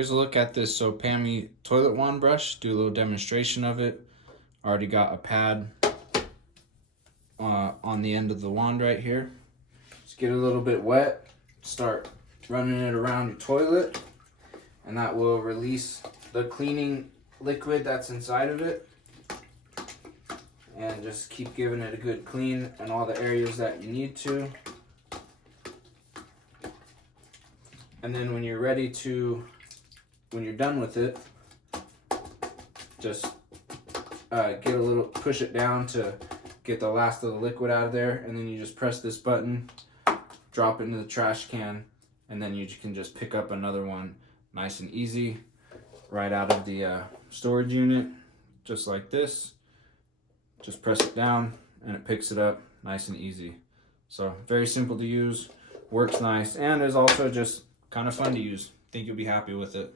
Here's a look at this SOPAMI toilet wand brush. Do a little demonstration of it. Already got a pad on the end of the wand right here. Just get a little bit wet, start running it around your toilet, and that will release the cleaning liquid that's inside of it. And just keep giving it a good clean in all the areas that you need to. And then when you're done with it, just push it down to get the last of the liquid out of there, and then you just press this button, drop it into the trash can, and then you can just pick up another one nice and easy right out of the storage unit, just like this. Just press it down and it picks it up nice and easy. So very simple to use, works nice, and is also just kind of fun to use. Think you'll be happy with it.